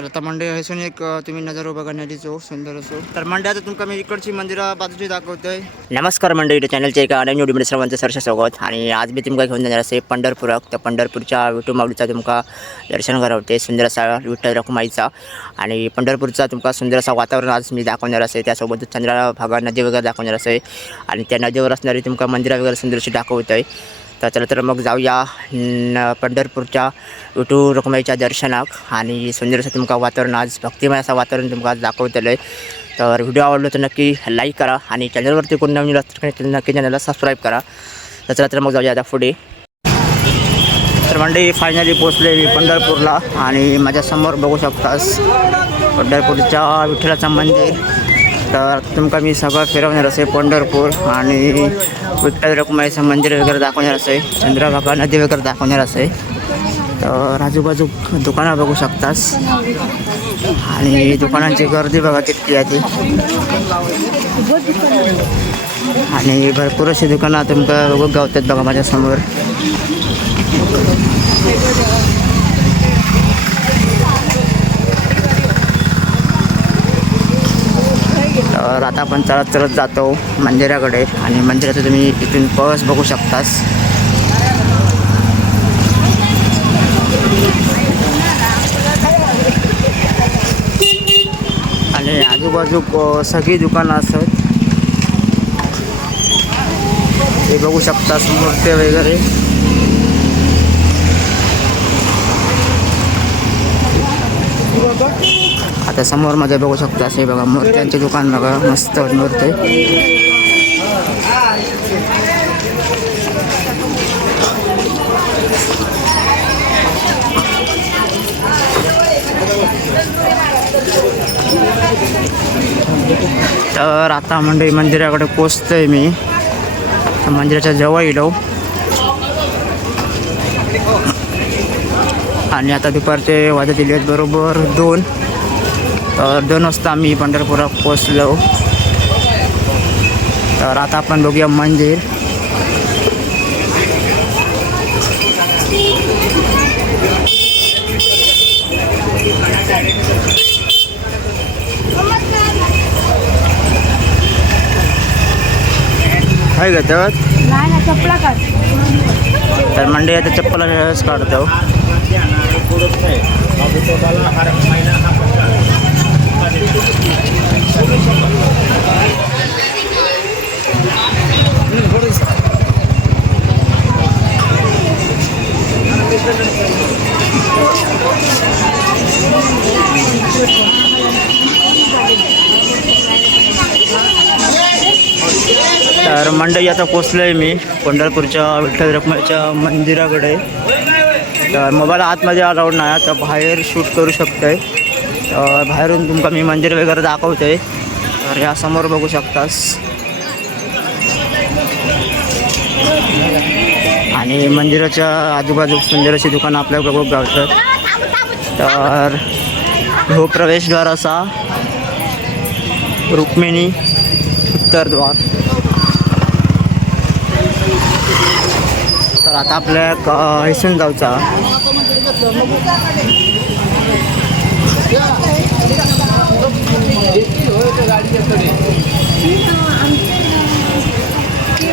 तर आता मंडळी हसून एक तुम्ही नजारा बघण्याची जो सुंदर असो तर मंडळी आता तुमका मी इकडची मंदिरा बाजूची दाखवतोय। नमस्कार मंडळी, चॅनलचे एका नवीन व्हिडिओ सर्वांचं सहर्ष स्वागत। आणि आज मी तुमका घेऊन जाणार असे पंढरपुराक। तर पंढरपूरच्या विठू माऊलीचा तुमका दर्शन करवते, सुंदर असा विठ्ठल रखुमाईचा। आणि पंढरपूरचा तुमका सुंदर असा वातावरण आज मी दाखवणार असे। त्यासोबत चंद्रभागा नदी वगैरे दाखवणार असे आणि त्या नदीवर असणारी तुमका मंदिरा वगैरे सुंदरशी दाखवतोय। तर चला तर मग जाऊया पंढरपूरच्या विठू रखुमाईच्या दर्शनाक। आणि सुंदर असं तुमका वातावरण आज भक्तिमय असं वातावरण तुमका दाखवतलं। तर व्हिडिओ आवडलो तर नक्की लाईक करा आणि चॅनलवरती कोण नवीन असतं तर नक्की चॅनलला सबस्क्राईब करा। तर चला तर मग जाऊया आता पुढे। तर मंडळी फायनली पोचले मी पंढरपूरला आणि माझ्यासमोर बघू शकतास पंढरपूरच्या विठ्ठलाचं मंदिर। तर तुमका मी सगळं फिरवणार असे पंढरपूर आणि विठ्ठल रखुमाईचं मंदिर वगैरे दाखवणार असे, चंद्रभागा नदी वगैरे दाखवणार असे। तर आजूबाजू दुकानं बघू शकतास आणि दुकानांची गर्दी बघा किती आहे ती। आणि भरपूर अशी दुकानं तुमका बघू गावतात बघा माझ्यासमोर। तर आता आपण चालत चालत जातो मंदिराकडे आणि मंदिराचं तुम्ही इथून पळस बघू शकतास। आणि आजूबाजू सगळी दुकानं असतात ते बघू शकतास, मूर्ती वगैरे। आता समोर मध्ये बघू शकता असे बघा मूर्त्यांचे दुकान बघा, मस्त मूर्ती। तर आता मंडळी मंदिराकडे पोचतोय मी, मंदिराच्या जवळ येलो आणि आता दुपारचे वाजत दिले आहेत बरोबर 2। तर 2 वाजता आम्ही पंढरपुरात पोचलो। तर आता आपण बघूया मंदिर। काय घेतात तर मंडळी आता चप्पल काढतो। तर मंडळी आता पोचलोय मी पंढरपूरच्या विठ्ठल रखुमाईच्या मंदिराकडे। तर मोबाईल आतमध्ये अलाउड नाही, तर बाहेर शूट करू शकतोय। तर बाहेरून तुमका मी मंदिर वगैरे दाखवतोय। तर या समोर बघू शकतास आणि मंदिराच्या आजूबाजू सुंदर अशी दुकानं आपल्याला बघू गावतात। तर हो प्रवेशद्वार असा रुक्मिणी उत्तरद्वार। तर आता आपल्या हैसून जाऊचा।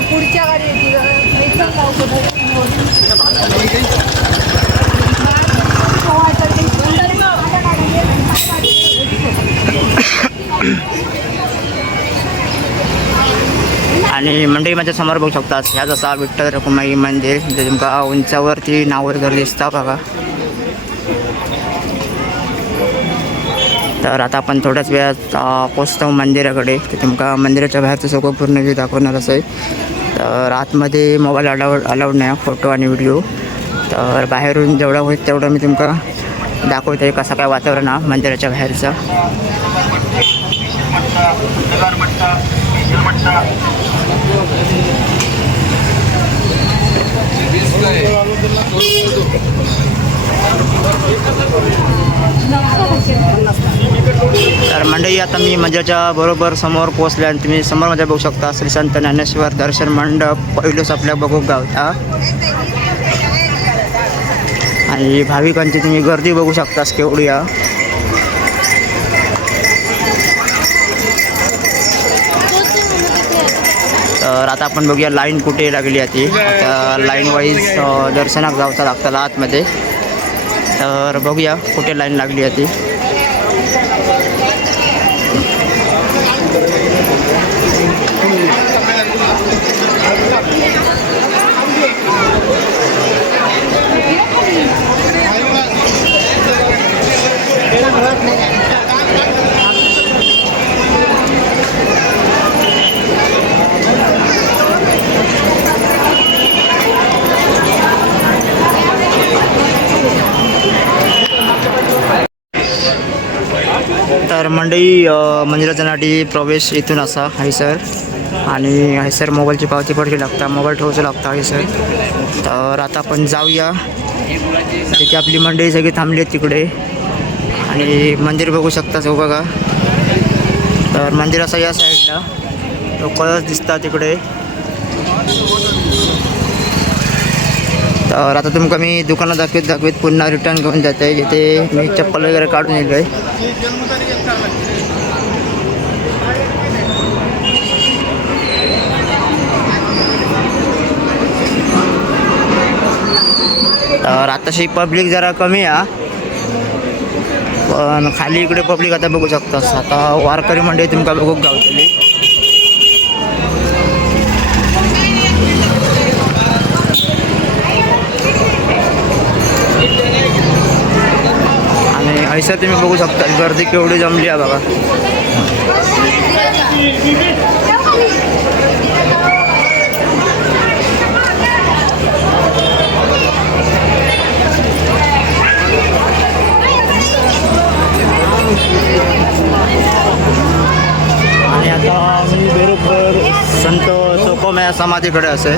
पुढच्या आणि मंडळी माझ्या समोर बघू शकता ह्या जसा विठ्ठल रखुमाई मंदिर, जे तुमका उंचावरती नावर घर दिसता बघा। तर आता आपण थोड्याच वेळात पोचतो मंदिराकडे। तर तुमका मंदिराच्या बाहेरचं सगळं पूर्ण व्ह्यू दाखवणार असेल। तर आतमध्ये मोबाईल अलाउड नाही, फोटो आणि व्हिडिओ। तर बाहेरून जेवढं होईल तेवढं मी तुमका दाखवतोय कसं काय वातावरण आहे मंदिराच्या बाहेरचं। तर मंडळी आता मी मंदिराच्या बरोबर समोर पोहोचले आणि तुम्ही समोरमध्ये बघू शकता श्री संत ज्ञानेश्वर दर्शन मंडप पहिलोच आपल्या बघू गावता। आणि भाविकांची तुम्ही गर्दी बघू शकतास केवढी आहे। तर आता आपण बघूया लाईन कुठे लागली आहे ती. आता लाईन वाईज दर्शनाक जावचा लागताला आतमध्ये. तर बघूया कुठे लाईन लागली आहे ती. तर मंडळी मंदिरात जाण्यासाठी प्रवेश इथून असा हैसर. आणि हैसर मोबाईलची पावती पडली लागता, मोबाईल ठेवायचं लागतं हैसर. तर आता आपण जाऊया. तिथे आपली मंडळी सगळी थांबली आहेत तिकडे. आणि मंदिर बघू शकता जो बघा. तर मंदिराचा या साईडला लोकच दिसतात तिकडे. तर आता तुमका मी दुकानात दाखवीत पुन्हा रिटर्न घेऊन जात आहे. जिथे मी चप्पल वगैरे काढून येईल आहे. तर आताशी पब्लिक जरा कमी आहे, पण खाली इकडे पब्लिक आता बघू शकता. आता वारकरी मंडळी तुमका बघू गावतली. आणि ऐसा तुम्ही बघू शकता गर्दी केवढी जमली आहे बघा. आणि आता मी बरोबर संत सोकोमया समाधीकडे असे.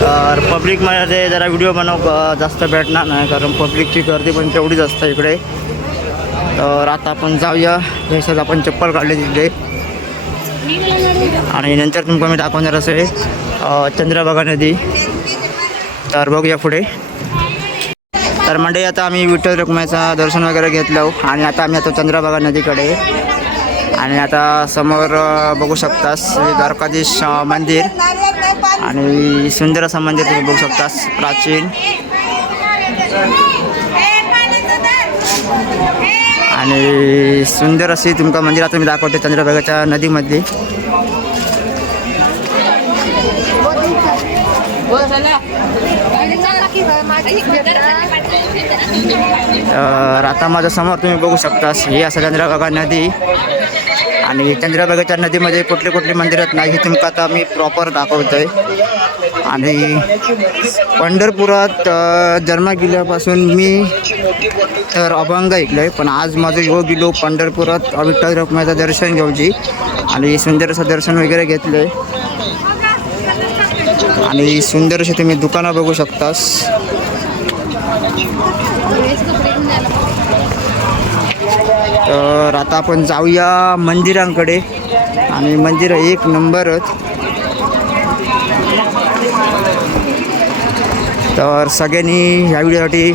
तर पब्लिकमध्ये जरा व्हिडिओ जास्त भेटणार नाही, कारण पब्लिकची गर्दी पण तेवढीच असते इकडे. तर आता आपण जाऊया. जसं आपण चप्पल काढले तिथे. आणि नंतर तुमका मी दाखवणार असे चंद्रभागा नदी. तर बघूया पुढे. तर मंडळी आता आम्ही विठ्ठल रखुमाईचं दर्शन वगैरे घेतलं. आणि आता आम्ही आता चंद्रभागा नदीकडे. आणि आता समोर बघू शकता श्री द्वारकाधीश मंदिर. आणि सुंदर असं मंदिर तुम्ही बघू शकता, प्राचीन. आणि सुंदर अशी तुमका मंदिरात तुम्ही दाखवते चंद्रभागाच्या नदीमध्ये. तर आता माझ्या समोर तुम्ही बघू शकता ही असं चंद्रभागा नदी. आणि चंद्रभागाच्या नदीमध्ये कुठले कुठले मंदिरात नाही हे तुमका आता मी प्रॉपर दाखवतोय. आणि पंढरपुरात जन्म गेल्यापासून मी तर अभंग ऐकलं, पण आज माझं योग गेलो पंढरपुरात विठ्ठल रखुमाईचं दर्शन घेऊची. आणि सुंदर असं दर्शन वगैरे घेतलं. आणि सुंदर असे तुम्ही दुकानं बघू शकतास. तर आता आपण जाऊया मंदिरांकडे. आणि मंदिर एक नंबरच. तर सगळ्यांनी ह्या व्हिडिओसाठी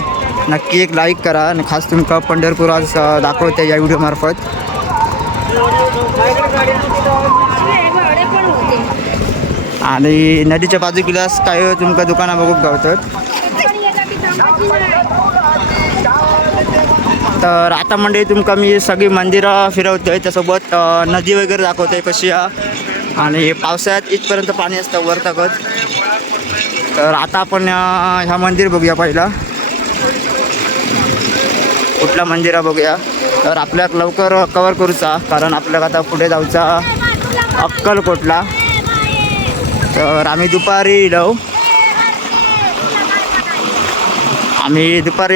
नक्की एक लाईक करा. आणि खास तुमका पंढरपुरात दाखवते या व्हिडिओमार्फत. आणि नदीच्या बाजूलाच काय तुमका दुकानं बघू गावतात. तर आता मंडळी तुमका मी सगळी मंदिरं फिरवतोय, त्यासोबत नदी वगैरे दाखवतोय कशी आहे. आणि पावसाळ्यात इथपर्यंत पाणी असतं वर तकत. तर आता आपण ह्या मंदिर बघूया पहिला. कुठला मंदिर बघूया. तर आपल्याला लवकर कवर करूचा, कारण आपल्याला आता पुढे जाऊचा अक्कलकोटला. तर आम्ही दुपारी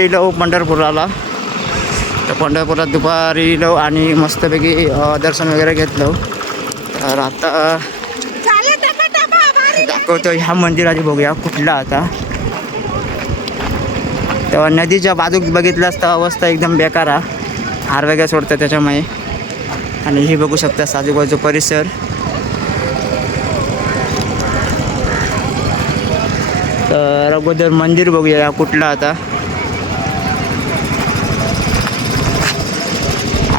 येलो पंढरपुराला. तर पंढरपुरात दुपारी येलो आणि मस्तपैकी दर्शन वगैरे घेतलं. तर आता दाखवतो ह्या मंदिराची बघूया कुठला. आता तेव्हा नदीच्या बाजूक बघितल्यास तर अवस्था एकदम बेकार आहे, हार वगैरे सोडतं त्याच्यामुळे. आणि हे बघू शकता आजूबाजूचा परिसर. तर अगोदर मंदिर बघूया कुठला. आता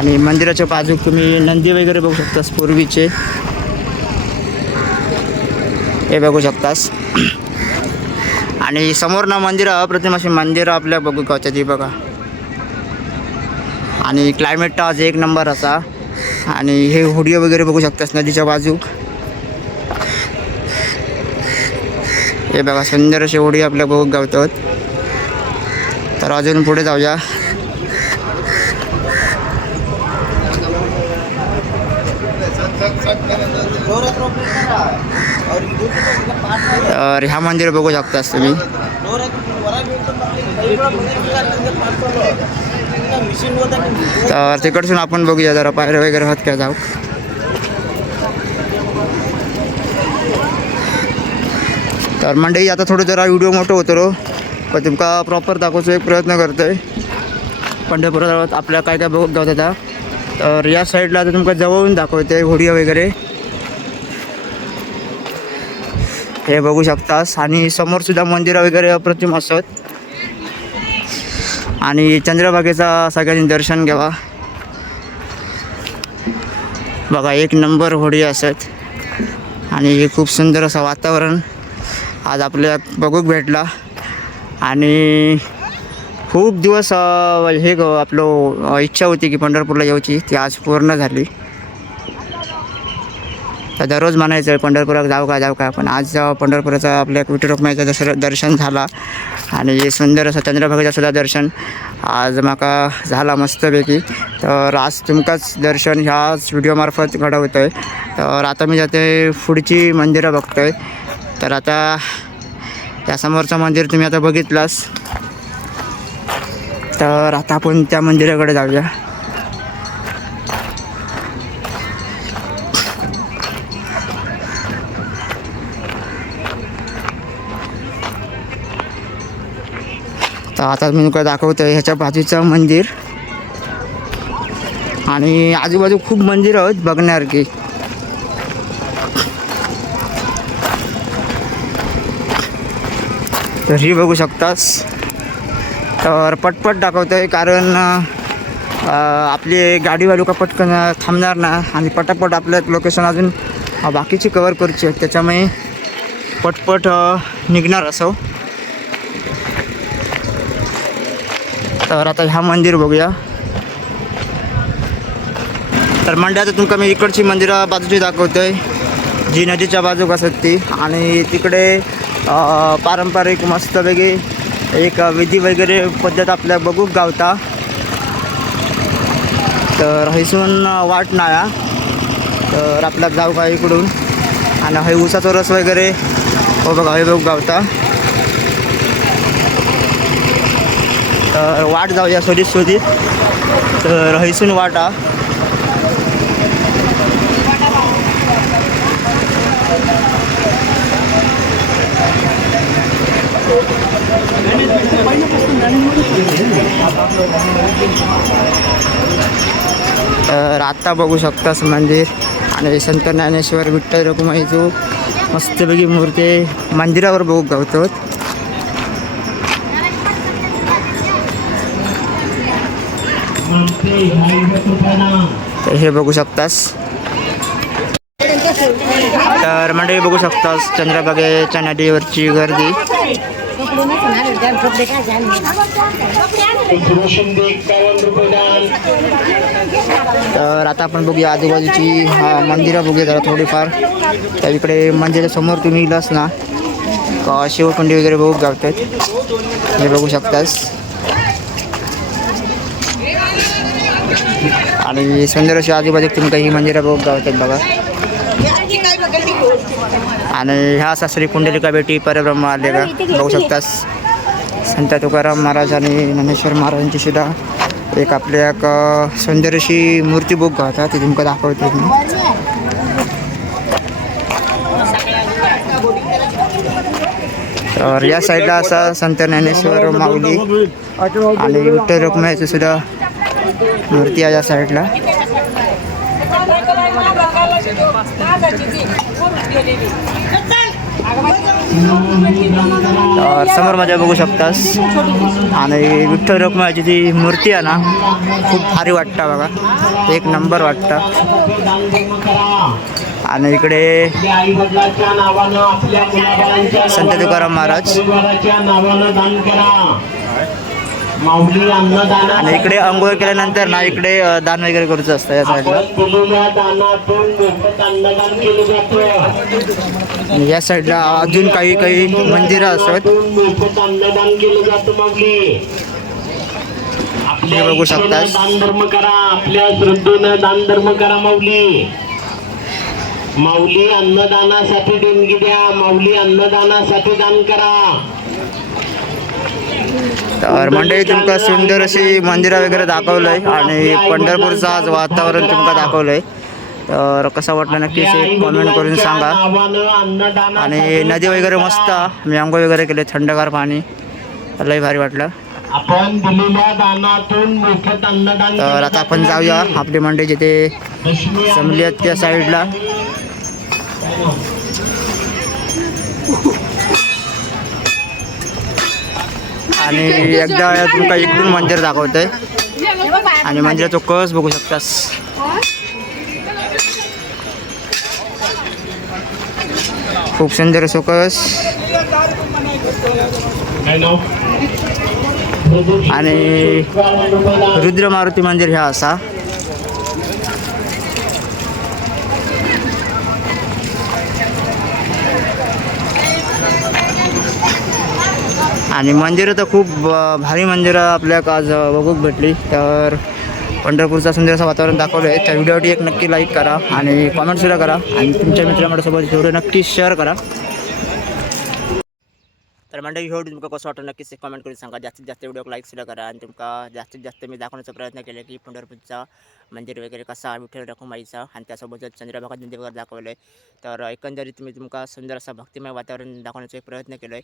आणि मंदिराच्या बाजूक तुम्ही नंदी वगैरे बघू शकतास पूर्वीचे, हे बघू शकतास. आणि समोर ना मंदिर अप्रतिम अशी मंदिरं आपल्या बघू गावच्या ती बघा. आणि क्लायमेट आज एक नंबर असा. आणि हे होडी वगैरे बघू शकतास नदीच्या बाजूक, हे बघा सुंदर अशी होडी आपल्या बघू गावतात. तर अजून पुढे जाऊया. तर ह्या मंदिर बघू शकतास तुम्ही. तर तिकडसून आपण बघूया जरा पायऱ्या वगैरे होत काय जाऊ. तर मंडळी आता थोडं जरा व्हिडिओ मोठं होतो रो, पण तुमका प्रॉपर दाखवतो एक प्रयत्न करतोय. पंढरपुरात आपल्या काय काय बघत गावत आता. तर या साईडला आता तुमका जवळून दाखवते होडी वगैरे, हे बघू शकतास. आणि समोरसुद्धा मंदिरं वगैरे अप्रतिम असत. आणि चंद्रभागेचा सगळ्यांनी दर्शन घ्यावा. बघा एक नंबर होडी असत. आणि खूप सुंदर असं वातावरण आज आपल्या बघूक भेटला. आणि खूप दिवस हे आपलं इच्छा होती की पंढरपूरला यायची, ती आज पूर्ण झाली. तर दररोज म्हणायचं आहे पंढरपुरात जाऊ का, पण आज पंढरपुराचं आपल्या विठ्ठल रखुमाईचं दर्शन झाला. आणि सुंदर असं चंद्रभागेचं सुद्धा दर्शन आज माका झाला मस्तपैकी. तर आज तुमकाच दर्शन ह्याच व्हिडिओमार्फत घडवतं आहे. तर आता मी जाते पुढची मंदिरं बघतो आहे. तर आता त्या समोरचं मंदिर तुम्ही आता बघितलास. तर आता आपण त्या मंदिराकडे जाऊया. तर आता मी तुला दाखवतो आहे ह्याच्या बाजूचं मंदिर. आणि आजूबाजू खूप मंदिरं आहेत बघण्यासारखी. तर ही बघू शकतास. तर पटपट दाखवतो आहे कारण आपली गाडीवाली का पटकन थांबणार ना, आणि पटापट आपल्या लोकेशन अजून बाकीची कवर करूची आहेत, त्याच्यामुळे पटपट निघणार असो. तर आता ह्या मंदिर बघूया. तर मंडळात तुमका मी इकडची मंदिरं बाजूची दाखवतो आहे, जी नदीच्या बाजूक असत ती. आणि तिकडे पारंपरिक मस्तपैकी एक विधी वगैरे पद्धत आपल्या बघूक गावता. तर हैसून वाट नाया. तर आपल्याक जाऊ का इकडून. आणि हे ऊसाचा रस वगैरे हो बघा हे बघू गावता. तर वाट जाऊया शोधित. तर हैसून वाटा. तर आत्ता बघू शकतास मंदिर. आणि संत ज्ञानेश्वर विठ्ठल रखुमाईचो मस्तपैकी मूर्ती मंदिरावर बघू गावतात. तर हे बघू शकतास. तर मंडळी बघू शकतास चंद्रभागेच्या नदीवरची गर्दी. तर आता आपण बघूया आजूबाजूची मंदिरं बघूया जरा थोडीफार. तर इकडे मंदिरासमोर तुम्ही इलास ना शिवकुंडी वगैरे बघू गावतात, हे बघू शकतास. आणि सुंदर अशी आजूबाजू तुम्ही काही मंदिरं बघू गावतात बघा. आणि ह्या असा श्री कुंडलिका बेटी परब्रह्म आले का बघू शकतास. संत तुकाराम महाराज आणि ज्ञानेश्वर महाराजांची सुद्धा एक आपल्या एक सुंदर अशी मूर्ती बघू गावता, ती तुमका दाखवते मी. तर या साईडला असा संत ज्ञानेश्वर माऊली आणि विठ्ठल रखुमाईची सुद्धा मूर्ती आहे या साईडला. तर समोर माझ्या बघू शकतास आणि विठ्ठल रखुमाईची ती मूर्ती आहे ना खूप भारी वाटतं बघा, एक नंबर वाटतं. आणि इकडे संत तुकाराम महाराज आणि इकडे अंघोळ केल्यानंतर ना इकडे दान वगैरे करूचं असतं या साईडला. आणि या साईडला अजून काही काही मंदिरं असतात हे बघू शकता. दान धर्म करा, आपल्या श्रद्धेनं दान धर्म करा. माऊली माऊली अन्नदानासाठी देणगी द्या, माऊली अन्नदानासाठी दान करा. तर मंडळी तुमका सुंदर अशी मंदिरं वगैरे दाखवलंय आणि पंढरपूरचं आज वातावरण तुमका दाखवलंय. तर कसं वाटलं नक्कीच एक कमेंट करून सांगा. आणि नदी वगैरे मस्त, मी अंघोळ वगैरे केले, थंडगार पाणी, लय भारी वाटलं. आपण दिलेल्या दानातून मोफत अन्नदान. तर आता आपण जाऊया आपली मंडई जिथे जमली आहेत त्या साईडला. आणि एकदा तुमका इकडून मंदिर दाखवतंय आणि मंदिराचा कस बघू शकतास. खूप सुंदर असो कस. आणि रुद्र मारुती मंदिर ह्या असा. आणि मंदिरं तर खूप भारी मंदिरं आपल्याक आज बघूक भेटली. तर पंढरपूरचं सुंदर असं वातावरण दाखवलं आहे. त्या व्हिडिओसाठी एक नक्की लाईक करा आणि कमेंटसुद्धा करा आणि तुमच्या मित्रांसोबत व्हिडिओ नक्की शेअर करा. तर मंडळी व्हिडिओ तुमका कसं वाटतं नक्कीच कमेंट करून सांगा. जास्तीत जास्त व्हिडिओ लाईकसुद्धा करा आणि तुमका जास्तीत जास्त मी दाखवण्याचा प्रयत्न केला की पंढरपूरचा मंदिर वगैरे कसा विठ्ठल रखुमाईचा आणि त्यासोबतच चंद्रभागा नदी वगैरे दाखवलं आहे. तर एकंदरीत मी तुमका सुंदर असा भक्तिमय वातावरण दाखवण्याचा एक प्रयत्न केला आहे.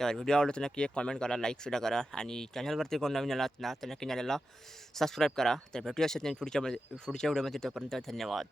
तर व्हिडिओ आवडला तर नक्की एक कमेंट करा, लाईकसुद्धा करा आणि चॅनलवरती कोण नवीन आलात ना तर नक्की चॅनलला सबस्क्राईब करा. तर भेटूया पुढच्या व्हिडिओमध्ये. तोपर्यंत धन्यवाद.